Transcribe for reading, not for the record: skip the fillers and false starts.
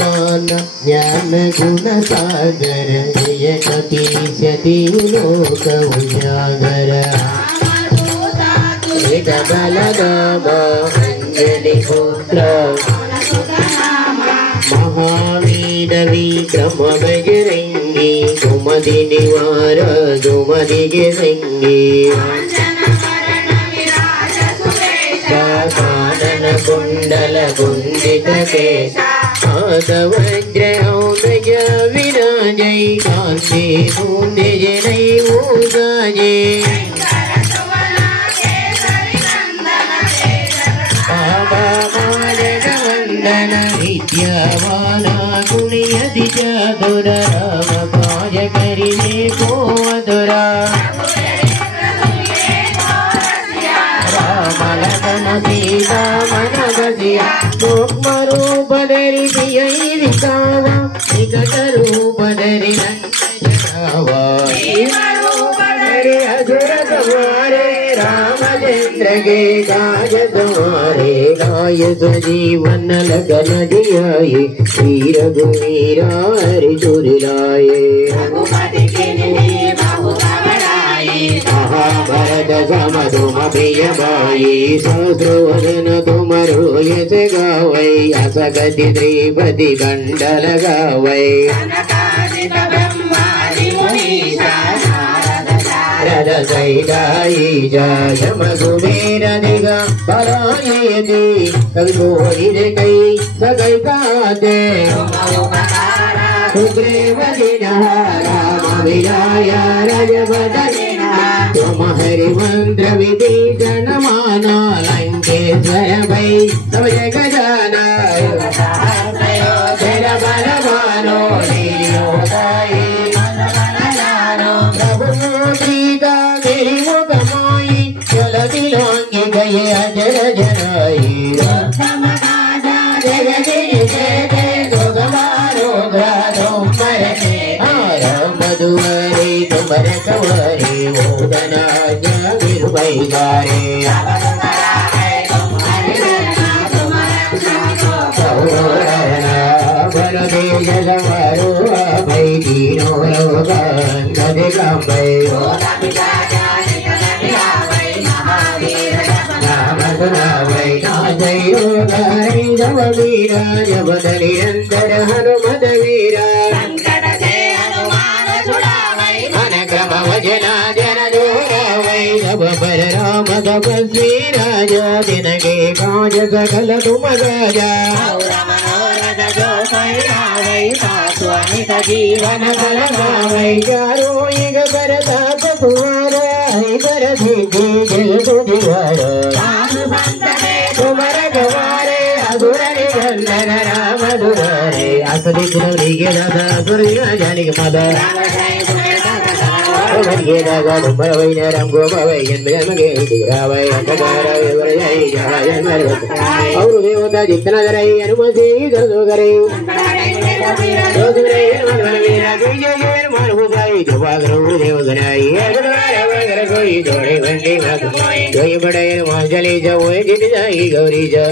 मान ज्ञान गुण सागर यतीश लोक उजागर बलराम अंजलि पुत्र महावीर विक्रम बजरंगी सुमति निवार सुमति के संगी कानन कुंडल कुंडित केसा वज्र औदज विराजै कांति सूंदे जनै ऊजाजे विद्यावाना गुणयति चतुर राम काज करिने को अधुरा राम लखन सीता मन बसिया सूक्ष्म रूप धरि सियहि दिखावा निकट रूप धरि नंदनावा असुर तुम्हारे रामचंद्र के काज तुम्हारे गाय सजीवन लगन दियाये वीर गुमीरा हरि चुर लाए महाभारत सम तुम प्रिय भाई सहस्रवदन तुम रोयस गावै असगति त्रिपति कंडल गावै सैदाई जम कुबेर दिगा परायति कविकोरि कई सगै गाते सुग्रीव राम विजय रजबदन तुम हरि मंत्र विभीषण माना लंकेश्वर भै सब जग जाना तेरा बलवानो गए अजर जनाई मधुवरे तुमर कंवरे मोदना जगिर गारे भर देश समारो भै तीनों लोकन गदे कंबे जब वीरा जब निरंतर हनुमत वीरा अनक्रम वजना जन दूरावै जब पर राम तपस्वी राजा दिन के काज सकल तुम राजा जीवन फल गावै चारो युग परताप तुम्हारा कर दीजिए जय तुझारा तुमर गवारे असुर निकंदन राम दुरारे असुरी के दादा सूर्य जानिक माता के दादा तुमर वैन राम गो भवै जन्म के दुरावै अंधकार विवरय जय मर और देवता जितना धरै अनुमति दो करे दोसरे मन वीरा जय जय मार हो जाई जवागरो देव गनाई अगर कोई जोड़े बंदी मत कोई बड़े मां चली जाओ जित जाई गौरी जा